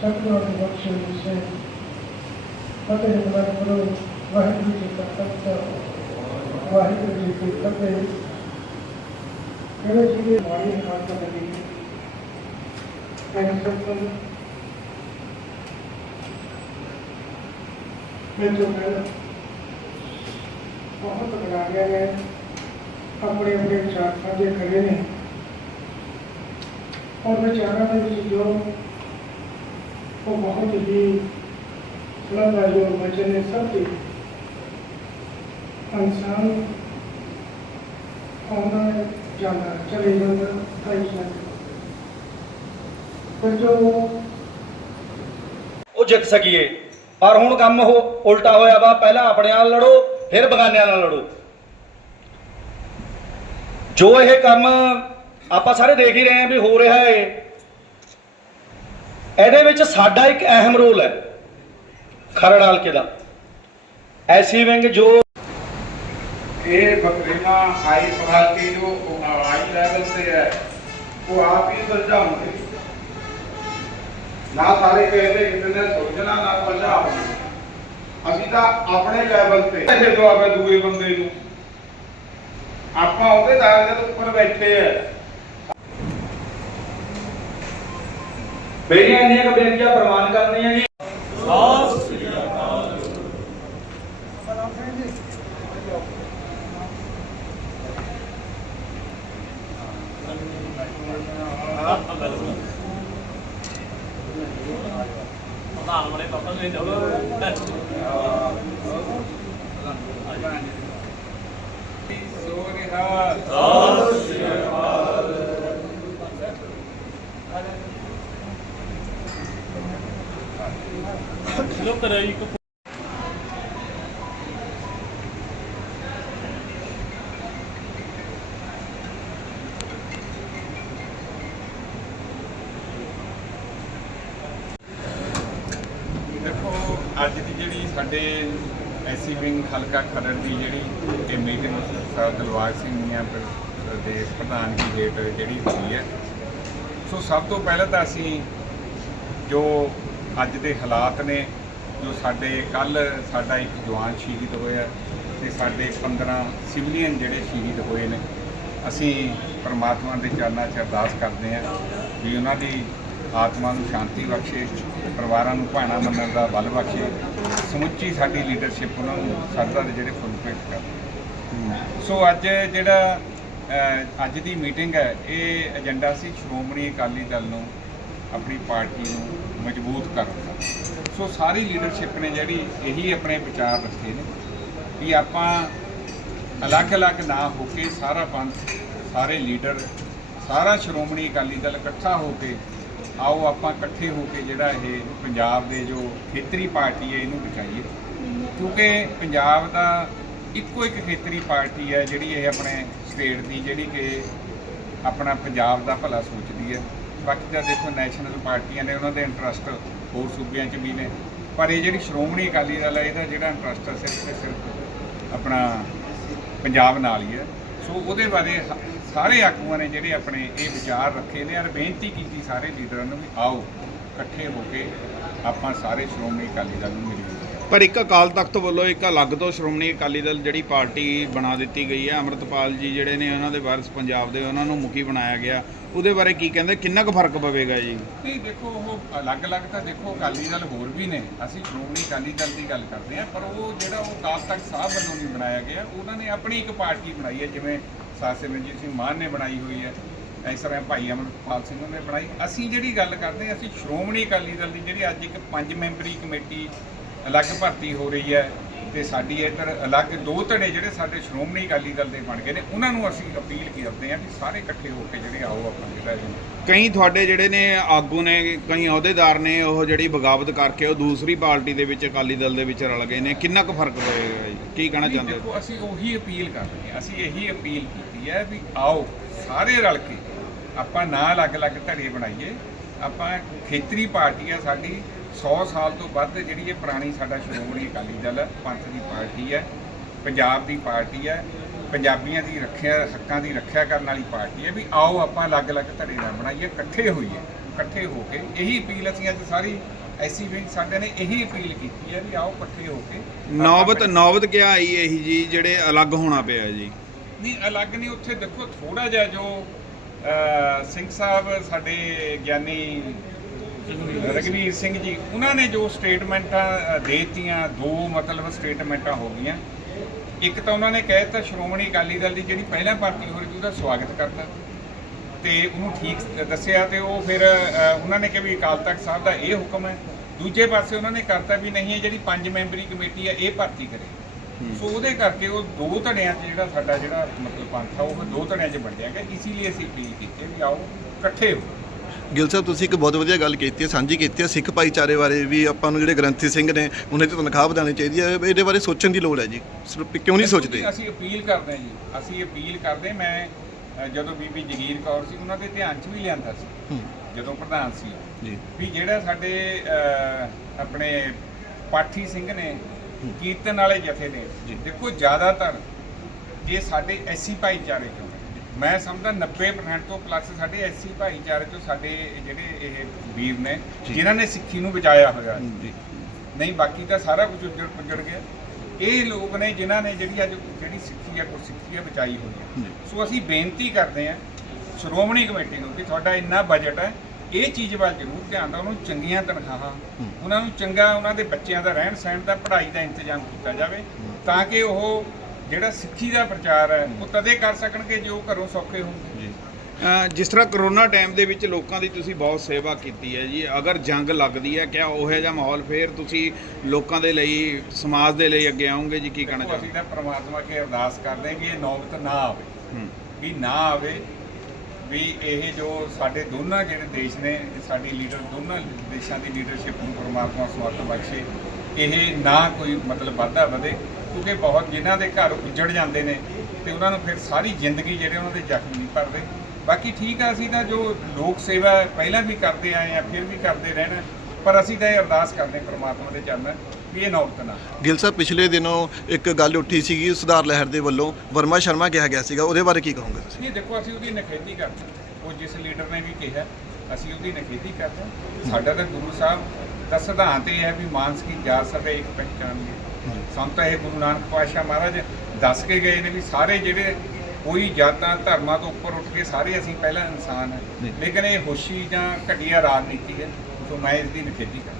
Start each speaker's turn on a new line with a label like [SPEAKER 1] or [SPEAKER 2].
[SPEAKER 1] ਸਤਿਗੁਰੂ ਦੇ ਬਖਸ਼ੇ ਸੇ ਫਤਿਹ ਬੁਲਾ ਕਰੋ ਵਾਹਿਗੁਰੂ ਜੀ ਕਾ ਖਾਲਸਾ ਵਾਹਿਗੁਰੂ ਜੀ ਕੀ ਫਤਿਹ ਕਿਹੜੇ ਜੀ ਦੇ ਬਾਣੀ ਹਾਲ ਕਰ ਲਈ ਮੈਂ ਸਭ ਮੈਂ ਜੋ ਕਹਿਣਾ ਬਹੁਤ ਬਣਾ ਗਿਆ ਹੈ ਆਪਣੇ ਆਪਣੇ ਵਿਚਾਰ ਸਾਂਝੇ ਕਰੇ ਨੇ ਔਰ ਵਿਚਾਰਾਂ ਦੇ ਵਿੱਚ ਜੋ ਉਹ ਬਹੁਤ ਹੀ ਲੰਬਾ ਜੋ ਵਚਨ ਜਾਂਦਾ ਚਲੇ ਜਾਂਦਾ ਆਈ ਜਾਂਦਾ ਪਰ ਜੋ
[SPEAKER 2] ਉਹ ਜਿੱਤ ਸਕੀਏ। ਪਰ ਹੁਣ ਕੰਮ ਉਹ ਉਲਟਾ ਹੋਇਆ ਵਾ। ਪਹਿਲਾਂ ਆਪਣੇ ਨਾਲ ਲੜੋ, ਫਿਰ ਬਗਾਨਿਆਂ ਨਾਲ ਲੜੋ। ਜੋ ਇਹ ਕੰਮ ਆਪਾਂ ਸਾਰੇ ਦੇਖ ਹੀ ਰਹੇ ਹਾਂ ਵੀ ਹੋ ਰਿਹਾ ਹੈ ਇਹਦੇ ਵਿੱਚ ਸਾਡਾ ਇੱਕ ਅਹਿਮ ਰੋਲ ਹੈ, ਖਰੜ ਹਲਕੇ ਦਾ। ਐਸੀ ਵਿੰਗ ਜੋ
[SPEAKER 3] ਇਹ ਬਕਰੀਆਂ ਹਾਈ ਪਹਾੜ ਕੇ ਜੋ ਹਾਈ ਲੈਵਲ ਤੇ ਹੈ, ਉਹ ਆਪ ਹੀ ਸੁਲਝਾਉਂਦੇ। ਨਾ ਸਾਰੇ ਕਹਿੰਦੇ ਕਿਤੇ ਨੇ ਸੁਲਝਣਾ, ਨਾ ਸੁਲਝਾਉਂਦੇ ਅਸੀਂ ਤਾਂ ਆਪਣੇ ਲੈਵਲ ਤੇ ਇਹ ਦਵਾਵੇ ਦੂਏ ਬੰਦੇ ਨੂੰ। ਆਪਾਂ ਉਹਦੇ ਦਾਇਰੇ ਤੋਂ ਉੱਪਰ ਬੈਠੇ ਆ
[SPEAKER 2] ਮੇਰੀਆਂ ਇੰਨੀਆਂ ਕੁ ਬੇਨਤੀਆਂ ਪ੍ਰਵਾਨ ਕਰਨੀਆਂ ਜੀ।
[SPEAKER 3] ਸੋ ਰਿਹਾ ਦੇਖੋ, ਅੱਜ ਦੀ ਜਿਹੜੀ ਸਾਡੇ ਐਸੀ ਵਿੰਗ ਹਲਕਾ ਖਰੜ ਦੀ ਜਿਹੜੀ ਇਹ ਮੀਟਿੰਗ ਸਰ ਦਿਲਵਾਗ ਸਿੰਘ ਮੀਆਂ ਦੇ ਪ੍ਰਧਾਨਗੀ ਹੇਠ ਜਿਹੜੀ ਹੋਈ ਹੈ। ਸੋ ਸਭ ਤੋਂ ਪਹਿਲਾਂ ਤਾਂ ਅਸੀਂ ਜੋ ਅੱਜ ਦੇ ਹਾਲਾਤ ਨੇ ਜੋ ਸਾਡੇ ਕੱਲ ਸਾਡਾ ਇੱਕ ਜਵਾਨ ਸ਼ਹੀਦ ਹੋਇਆ ਤੇ ਸਾਡੇ 15 ਸਿਵਲੀਅਨ ਜਿਹੜੇ ਸ਼ਹੀਦ ਹੋਏ ਨੇ, ਅਸੀਂ ਪਰਮਾਤਮਾ ਦੇ ਚਰਨਾਂ 'ਚ ਅਰਦਾਸ ਕਰਦੇ ਹਾਂ ਵੀ ਉਹਨਾਂ ਦੀ ਆਤਮਾ ਨੂੰ ਸ਼ਾਂਤੀ ਬਖਸ਼ੇ, ਪਰਿਵਾਰਾਂ ਨੂੰ ਭਾਣਾ ਮੰਨਣ ਦਾ ਬਲ ਬਖਸ਼ੇ, ਸਮੁੱਚੀ ਸਾਡੀ ਲੀਡਰਸ਼ਿਪ ਉਹਨਾਂ ਨੂੰ ਸਰਦਾ ਦੇ ਜਿਹੜੇ ਫੁੱਲ ਭੇਟ ਕਰ ਸੋ ਅੱਜ ਜਿਹੜਾ ਅੱਜ ਦੀ ਮੀਟਿੰਗ ਹੈ, ਇਹ ਏਜੰਡਾ ਸੀ ਸ਼੍ਰੋਮਣੀ ਅਕਾਲੀ ਦਲ ਨੂੰ, ਆਪਣੀ ਪਾਰਟੀ ਨੂੰ ਮਜ਼ਬੂਤ ਕਰਨ ਸੋ ਸਾਰੀ ਲੀਡਰਸ਼ਿਪ ਨੇ ਜਿਹੜੀ ਇਹੀ ਆਪਣੇ ਵਿਚਾਰ ਰੱਖੇ ਨੇ ਵੀ ਆਪਾਂ ਅਲੱਗ-ਅਲੱਗ ਨਾ ਹੋ ਕੇ ਸਾਰਾ ਪੰਥ, ਸਾਰੇ ਲੀਡਰ ਸਾਰਾ ਸ਼੍ਰੋਮਣੀ ਅਕਾਲੀ ਦਲ ਇਕੱਠਾ ਹੋ ਕੇ ਆਓ ਆਪਾਂ ਇਕੱਠੇ ਹੋ ਕੇ ਜਿਹੜਾ ਇਹ ਪੰਜਾਬ ਦੇ ਜੋ ਖੇਤਰੀ ਪਾਰਟੀ ਹੈ ਇਹਨੂੰ ਬਚਾਈਏ। ਕਿਉਂਕਿ ਪੰਜਾਬ ਦਾ ਇੱਕੋ ਇੱਕ ਖੇਤਰੀ ਪਾਰਟੀ ਹੈ ਜਿਹੜੀ ਇਹ ਆਪਣੇ ਸਟੇਟ ਦੀ ਜਿਹੜੀ ਕਿ ਆਪਣਾ ਪੰਜਾਬ ਦਾ ਭਲਾ ਸੋਚਦੀ ਹੈ। ਬਾਕੀ ਤਾਂ ਦੇਖੋ ਨੈਸ਼ਨਲ ਪਾਰਟੀਆਂ ਨੇ ਉਹਨਾਂ ਦੇ ਇੰਟਰਸਟ ਹੋਰ ਸੂਬਿਆਂ 'ਚ ਵੀ ਨੇ। ਪਰ ਇਹ ਜਿਹੜੀ ਸ਼੍ਰੋਮਣੀ ਅਕਾਲੀ ਦਲ ਹੈ ਇਹਦਾ ਜਿਹੜਾ ਇੰਟਰਸਟ ਹੈ ਸਿਰਫ ਤੇ ਸਿਰਫ ਆਪਣਾ ਪੰਜਾਬ ਨਾਲ ਹੀ ਹੈ ਸੋ ਉਹਦੇ ਬਾਰੇ ਸਾਰੇ ਆਗੂਆਂ ਨੇ ਜਿਹੜੇ ਆਪਣੇ ਇਹ ਵਿਚਾਰ ਰੱਖੇ ਨੇ ਔਰ ਬੇਨਤੀ ਕੀਤੀ ਸਾਰੇ ਲੀਡਰਾਂ ਨੂੰ ਵੀ ਆਓ, ਇਕੱਠੇ ਹੋ ਕੇ ਆਪਾਂ ਸਾਰੇ ਸ਼੍ਰੋਮਣੀ ਅਕਾਲੀ ਦਲ ਨੂੰ ਮਿਲੀਏ।
[SPEAKER 4] ਪਰ ਇੱਕ ਅਕਾਲ ਤਖਤ ਵੱਲੋਂ ਇੱਕ ਅਲੱਗ ਤੋਂ ਸ਼੍ਰੋਮਣੀ ਅਕਾਲੀ ਦਲ ਜਿਹੜੀ ਪਾਰਟੀ ਬਣਾ ਦਿੱਤੀ ਗਈ ਹੈ, ਅੰਮ੍ਰਿਤਪਾਲ ਜੀ ਜਿਹੜੇ ਨੇ ਉਹਨਾਂ ਦੇ ਵਾਰਿਸ ਪੰਜਾਬ ਦੇ, ਉਹਨਾਂ ਨੂੰ ਮੁਖੀ ਬਣਾਇਆ ਗਿਆ। ਉਹਦੇ ਬਾਰੇ ਕੀ ਕਹਿੰਦੇ? ਕਿੰਨਾ ਕੁ ਫ਼ਰਕ ਪਵੇਗਾ ਜੀ?
[SPEAKER 3] ਨਹੀਂ, ਦੇਖੋ, ਉਹ ਅਲੱਗ-ਅਲੱਗ ਤਾਂ ਦੇਖੋ, ਅਕਾਲੀ ਦਲ ਹੋਰ ਵੀ ਨੇ। ਅਸੀਂ ਸ਼੍ਰੋਮਣੀ ਅਕਾਲੀ ਦਲ ਦੀ ਗੱਲ ਕਰਦੇ ਹਾਂ, ਪਰ ਉਹ ਜਿਹੜਾ ਉਹ ਅਕਾਲ ਤਖਤ ਸਾਹਿਬ ਵੱਲੋਂ ਨਹੀਂ ਬਣਾਇਆ ਗਿਆ, ਉਹਨਾਂ ਨੇ ਆਪਣੀ ਇੱਕ ਪਾਰਟੀ ਬਣਾਈ ਹੈ, ਜਿਵੇਂ ਸਾਸੇ ਰਣਜੀਤ ਸਿੰਘ ਮਾਨ ਨੇ ਬਣਾਈ ਹੋਈ ਹੈ, ਇਸ ਤਰ੍ਹਾਂ ਭਾਈ ਅਮਰਪਾਲ ਸਿੰਘ ਨੇ ਬਣਾਈ। ਅਸੀਂ ਜਿਹੜੀ ਗੱਲ ਕਰਦੇ ਹਾਂ, ਅਸੀਂ ਸ਼੍ਰੋਮਣੀ ਅਕਾਲੀ ਦਲ ਦੀ ਜਿਹੜੀ ਅੱਜ ਇੱਕ ਪੰਜ ਮੈਂਬਰੀ ਕਮੇਟੀ ਅਲੱਗ ਭਰਤੀ ਹੋ ਰਹੀ ਹੈ ਤੇ ਸਾਡੀ ਇੱਧਰ ਅਲੱਗ ਦੋ ਧੜੇ ਜਿਹੜੇ ਸਾਡੇ ਸ਼੍ਰੋਮਣੀ ਅਕਾਲੀ ਦਲ ਦੇ ਬਣ ਗਏ ਨੇ ਉਹਨਾਂ ਨੂੰ ਅਸੀਂ ਅਪੀਲ ਕਰਦੇ ਹਾਂ ਕਿ ਸਾਰੇ ਇਕੱਠੇ ਹੋ ਕੇ ਜਿਹੜੇ ਆਓ ਆਪਣਾ ਜਿਹੜਾ ਇਹ
[SPEAKER 4] ਕਈ ਤੁਹਾਡੇ ਜਿਹੜੇ ਨੇ ਆਗੂ ਨੇ ਕਈ ਅਹੁਦੇਦਾਰ ਨੇ ਉਹ ਜਿਹੜੀ ਬਗਾਵਤ ਕਰਕੇ ਉਹ ਦੂਸਰੀ ਪਾਰਟੀ ਦੇ ਵਿੱਚ ਅਕਾਲੀ ਦਲ ਦੇ ਵਿੱਚ ਰਲ ਗਏ ਨੇ। ਕਿੰਨਾ ਕੁ ਫ਼ਰਕ ਪਵੇਗਾ ਜੀ? ਕੀ ਕਹਿਣਾ
[SPEAKER 3] ਨਹੀਂ,
[SPEAKER 4] ਚਾਹੁੰਦੇ ਹੋ?
[SPEAKER 3] ਦੇਖੋ ਅਸੀਂ ਉਹੀ ਅਪੀਲ ਕਰ ਰਹੇ ਹਾਂ। ਅਸੀਂ ਇਹੀ ਅਪੀਲ ਕੀਤੀ ਹੈ ਵੀ ਆਓ ਸਾਰੇ ਰਲ ਕੇ ਆਪਾਂ ਨਾ ਅਲੱਗ-ਅਲੱਗ ਧੜੇ ਬਣਾਈਏ। ਆਪਾਂ ਖੇਤਰੀ ਪਾਰਟੀ ਹੈ ਸਾਡੀ 100 ਸਾਲ ਤੋਂ ਵੱਧ ਜਿਹੜੀ ਇਹ ਪੁਰਾਣੀ ਸਾਡਾ ਸ਼੍ਰੋਮਣੀ ਅਕਾਲੀ ਦਲ ਹੈ ਪੰਥ ਦੀ ਪਾਰਟੀ ਹੈ ਪੰਜਾਬ ਦੀ ਪਾਰਟੀ ਹੈ ਪੰਜਾਬੀਆਂ ਦੀ ਰੱਖਿਆ ਹੱਕਾਂ ਦੀ ਰੱਖਿਆ ਕਰਨ ਵਾਲੀ ਪਾਰਟੀ ਹੈ ਵੀ ਆਓ ਆਪਾਂ ਅਲੱਗ-ਅਲੱਗ ਧੜੇ ਨਾ ਬਣਾਈਏ ਇਕੱਠੇ ਹੋਈਏ ਇਕੱਠੇ ਹੋ ਕੇ ਇਹੀ ਅਪੀਲ ਅਸੀਂ ਅੱਜ ਸਾਰੀ ਐਸੀ ਵਿੰਗ ਸਾਡੇ ਨੇ ਇਹੀ ਅਪੀਲ ਕੀਤੀ ਹੈ ਵੀ ਆਓ ਇਕੱਠੇ ਹੋ ਕੇ
[SPEAKER 4] ਨੌਬਤ ਨੌਬਤ ਕਿਆ ਆਈ ਇਹੀ ਜੀ ਜਿਹੜੇ ਅਲੱਗ ਹੋਣਾ ਪਿਆ ਜੀ?
[SPEAKER 3] ਨਹੀਂ ਅਲੱਗ ਨਹੀਂ ਉੱਥੇ ਦੇਖੋ ਥੋੜਾ ਜਿਹਾ ਜੋ ਸਿੰਘ ਸਾਹਿਬ ਸਾਡੇ ਗਿਆਨੀ ਰਗਵੀਰ ਸਿੰਘ ਜੀ ਉਹਨਾਂ ਨੇ ਜੋ ਸਟੇਟਮੈਂਟਾਂ ਦੇ ਦਿੱਤੀਆਂ ਦੋ ਮਤਲਬ ਸਟੇਟਮੈਂਟਾਂ ਹੋ ਗਈਆਂ। ਇੱਕ ਤਾਂ ਉਹਨਾਂ ਨੇ ਕਹਿ ਦਿੱਤਾ ਸ਼੍ਰੋਮਣੀ ਅਕਾਲੀ ਦਲ ਦੀ ਜਿਹੜੀ ਪਹਿਲਾਂ ਭਰਤੀ ਹੋ ਰਹੀ ਉਹਦਾ ਸਵਾਗਤ ਕਰਤਾ। ਤੇ ਉਹਨੂੰ ਠੀਕ ਦੱਸਿਆ ਤੇ ਉਹ ਫਿਰ ਉਹਨਾਂ ਨੇ ਕਿਹਾ ਵੀ ਅਕਾਲ ਤਖਤ ਸਾਹਿਬ ਦਾ ਇਹ ਹੁਕਮ ਹੈ। ਦੂਜੇ ਪਾਸੇ ਉਹਨਾਂ ਨੇ ਕਰਤਾ ਵੀ ਨਹੀਂ ਇਹ ਜਿਹੜੀ ਪੰਜ ਮੈਂਬਰੀ ਕਮੇਟੀ ਹੈ ਇਹ ਭਰਤੀ ਕਰੇ। ਸੋ ਉਹਦੇ ਕਰਕੇ ਉਹ ਦੋ ਧੜਿਆਂ 'ਚ ਜਿਹੜਾ ਸਾਡਾ ਜਿਹੜਾ ਮਤਲਬ ਪੰਥ ਆ ਉਹ ਦੋ ਧੜਿਆਂ 'ਚ ਵੰਡਿਆ ਗਿਆ। ਇਸੇ ਲਈ ਅਸੀਂ ਅਪੀਲ ਕੀਤੀ ਹੈ ਵੀ ਆਓ ਇਕੱਠੇ ਹੋ।
[SPEAKER 5] ਗਿਲ ਸਾਹਿਬ ਤੁਸੀਂ ਇੱਕ ਬਹੁਤ ਵਧੀਆ ਗੱਲ ਕੀਤੀ ਹੈ ਸਾਂਝੀ ਕੀਤੀ ਹੈ ਸਿੱਖ ਭਾਈਚਾਰੇ ਬਾਰੇ ਵੀ ਆਪਾਂ ਨੂੰ ਜਿਹੜੇ ਗ੍ਰੰਥੀ ਸਿੰਘ ਨੇ ਉਹਨਾਂ ਦੀ ਤਨਖਾਹ ਵਧਾਉਣੀ ਚਾਹੀਦੀ ਹੈ ਇਹਦੇ ਬਾਰੇ ਸੋਚਣ ਦੀ ਲੋੜ ਹੈ ਜੀ ਕਿਉਂ ਨਹੀਂ ਸੋਚਦੇ
[SPEAKER 3] ਅਸੀਂ ਅਪੀਲ ਕਰਦੇ ਹਾਂ ਜੀ ਅਸੀਂ ਅਪੀਲ ਕਰਦੇ। ਮੈਂ ਜਦੋਂ ਬੀਬੀ ਜਗੀਰ ਕੌਰ ਸੀ ਉਹਨਾਂ ਦੇ ਧਿਆਨ 'ਚ ਵੀ ਲਿਆਂਦਾ ਸੀ ਜਦੋਂ ਪ੍ਰਧਾਨ ਸੀ
[SPEAKER 5] ਜੀ
[SPEAKER 3] ਵੀ ਜਿਹੜਾ ਸਾਡੇ ਆਪਣੇ ਪਾਠੀ ਸਿੰਘ ਨੇ ਕੀਰਤਨ ਵਾਲੇ ਜਥੇ ਨੇ। ਦੇਖੋ ਜ਼ਿਆਦਾਤਰ ਇਹ ਸਾਡੇ ਐਸੀ ਭਾਈਚਾਰੇ ਨੇ। ਮੈਂ ਸਮਝਦਾ 90% ਤੋਂ ਪਲੱਸ ਸਾਡੇ ਐਸੀ ਭਾਈਚਾਰੇ ਚੋਂ ਸਾਡੇ ਜਿਹੜੇ ਇਹ ਵੀਰ ਨੇ। ਜਿਨ੍ਹਾਂ ਨੇ ਸਿੱਖੀ ਨੂੰ ਬਚਾਇਆ ਹੋਇਆ ਨਹੀਂ ਬਾਕੀ ਤਾਂ ਸਾਰਾ ਕੁਝ ਉੱਜੜ ਪੁੱਜੜ ਗਿਆ ਇਹ ਲੋਕ ਨੇ ਜਿਨ੍ਹਾਂ ਨੇ ਜਿਹੜੀ ਅੱਜ ਜਿਹੜੀ ਸਿੱਖੀ ਆ ਗੁਰਸਿੱਖੀ ਆ ਬਚਾਈ ਹੋਈ ਹੈ। ਸੋ ਅਸੀਂ ਬੇਨਤੀ ਕਰਦੇ ਹਾਂ ਸ਼੍ਰੋਮਣੀ ਕਮੇਟੀ ਨੂੰ ਕਿ ਤੁਹਾਡਾ ਇੰਨਾ ਬਜਟ ਹੈ ਇਹ ਚੀਜ਼ ਵੱਲ ਜ਼ਰੂਰ ਧਿਆਨ ਦਿਓ ਉਹਨੂੰ ਚੰਗੀਆਂ ਤਨਖਾਹਾਂ। ਉਹਨਾਂ ਨੂੰ ਚੰਗਾ ਉਹਨਾਂ ਦੇ ਬੱਚਿਆਂ ਦਾ ਰਹਿਣ ਸਹਿਣ ਦਾ ਪੜ੍ਹਾਈ ਦਾ ਇੰਤਜ਼ਾਮ ਕੀਤਾ ਜਾਵੇ ਤਾਂ ਕਿ ਉਹ ਜਿਹੜਾ ਸਿੱਖੀ ਦਾ ਪ੍ਰਚਾਰ ਹੈ ਉਹ ਤਦੇ ਕਰ ਸਕਣਗੇ ਜੋ ਘਰੋਂ ਸੌਖੇ ਹੋਣਗੇ
[SPEAKER 5] ਜੀ।
[SPEAKER 4] ਜਿਸ ਤਰ੍ਹਾਂ ਕਰੋਨਾ ਟਾਈਮ ਦੇ ਵਿੱਚ ਲੋਕਾਂ ਦੀ ਤੁਸੀਂ ਬਹੁਤ ਸੇਵਾ ਕੀਤੀ ਹੈ ਜੀ ਅਗਰ ਜੰਗ ਲੱਗਦੀ ਹੈ ਕਿਆ ਉਹੋ ਜਿਹਾ ਮਾਹੌਲ ਫੇਰ ਤੁਸੀਂ ਲੋਕਾਂ ਦੇ ਲਈ ਸਮਾਜ ਦੇ ਲਈ ਅੱਗੇ ਆਉਂਗੇ ਜੀ ਕੀ ਕਹਿਣਾ
[SPEAKER 3] ਦੇਖੋ, ਅਸੀਂ
[SPEAKER 4] ਚਾਹੁੰਦੇ
[SPEAKER 3] ਤਾਂ ਪ੍ਰਮਾਤਮਾ ਅੱਗੇ ਅਰਦਾਸ ਕਰਦੇ ਹਾਂ ਕਿ ਇਹ ਨੌਬਤ ਨਾ ਆਵੇ। ਵੀ ਨਾ ਆਵੇ ਵੀ ਇਹ ਜੋ ਸਾਡੇ ਦੋਨਾਂ ਜਿਹੜੇ ਦੇਸ਼ ਨੇ ਸਾਡੀ ਲੀਡਰ ਦੋਨਾਂ ਦੇਸ਼ਾਂ ਦੀ ਲੀਡਰਸ਼ਿਪ ਨੂੰ ਪਰਮਾਤਮਾ ਸਮਰਥ ਬਖਸ਼ੇ ਇਹ ਨਾ ਕੋਈ ਮਤਲਬ ਵਾਧਾ ਵਧੇ। ਕਿਉਂਕਿ ਬਹੁਤ ਜਿਨ੍ਹਾਂ ਦੇ ਘਰ ਉੱਜੜ ਜਾਂਦੇ ਨੇ ਤੇ ਉਹਨਾਂ ਨੂੰ ਫਿਰ ਸਾਰੀ ਜ਼ਿੰਦਗੀ ਜਿਹੜੇ ਉਹਨਾਂ ਦੇ ਜ਼ਖਮ ਨਹੀਂ ਭਰਦੇ ਬਾਕੀ ਠੀਕ ਆ ਅਸੀਂ ਤਾਂ ਜੋ ਲੋਕ ਸੇਵਾ ਪਹਿਲਾਂ ਵੀ ਕਰਦੇ ਆਏ ਆ ਫਿਰ ਵੀ ਕਰਦੇ ਰਹਿਣਾ ਪਰ ਅਸੀਂ ਤਾਂ ਇਹ ਅਰਦਾਸ ਕਰਦੇ ਪ੍ਰਮਾਤਮਾ ਦੇ ਚਰਨਾਂ ਵੀ ਇਹ ਨੌਬਤ ਨਾ।
[SPEAKER 5] ਗਿਲ ਸਾਹਿਬ ਪਿਛਲੇ ਦਿਨੋਂ ਇੱਕ ਗੱਲ ਉੱਠੀ ਸੀਗੀ ਸੁਧਾਰ ਲਹਿਰ ਦੇ ਵੱਲੋਂ ਵਰਮਾ ਸ਼ਰਮਾ ਕਿਹਾ ਗਿਆ ਸੀਗਾ ਉਹਦੇ ਬਾਰੇ ਕੀ ਕਹੋਗੇ ਤੁਸੀਂ
[SPEAKER 3] ਨਹੀਂ ਦੇਖੋ ਅਸੀਂ ਉਹਦੀ ਨਖੇਦੀ ਕਰਦੇ। ਉਹ ਜਿਸ ਲੀਡਰ ਨੇ ਵੀ ਕਿਹਾ ਅਸੀਂ ਉਹਦੀ ਨਖੇਦੀ ਕਰਦੇ। ਸਾਡਾ ਤਾਂ ਗੁਰੂ ਸਾਹਿਬ ਦਾ ਸਿਧਾਂਤ ਇਹ ਹੈ ਵੀ ਮਾਨਸ ਕੀ ਜਾਤ ਸਭੇ ਇੱਕ ਪਹਿਚਾਨ ਹੈ। ਸਾਨੂੰ ਤਾਂ ਇਹ ਗੁਰੂ ਨਾਨਕ ਪਾਤਸ਼ਾਹ ਮਹਾਰਾਜ ਦੱਸ ਕੇ ਗਏ ਨੇ ਵੀ ਸਾਰੇ ਜਿਹੜੇ ਕੋਈ ਜਾਤਾਂ ਧਰਮਾਂ ਤੋਂ ਉੱਪਰ ਉੱਠ ਕੇ ਸਾਰੇ ਅਸੀਂ ਪਹਿਲਾਂ ਇਨਸਾਨ। ਹਾਂ। ਲੇਕਿਨ ਇਹ ਹੋਸ਼ੀ ਜਾਂ ਘਟੀਆ ਰਾਜਨੀਤੀ ਹੈ ਸੋ ਮੈਂ ਇਸ ਦੀ ਨਖੇਦੀ ਕਰਦਾ।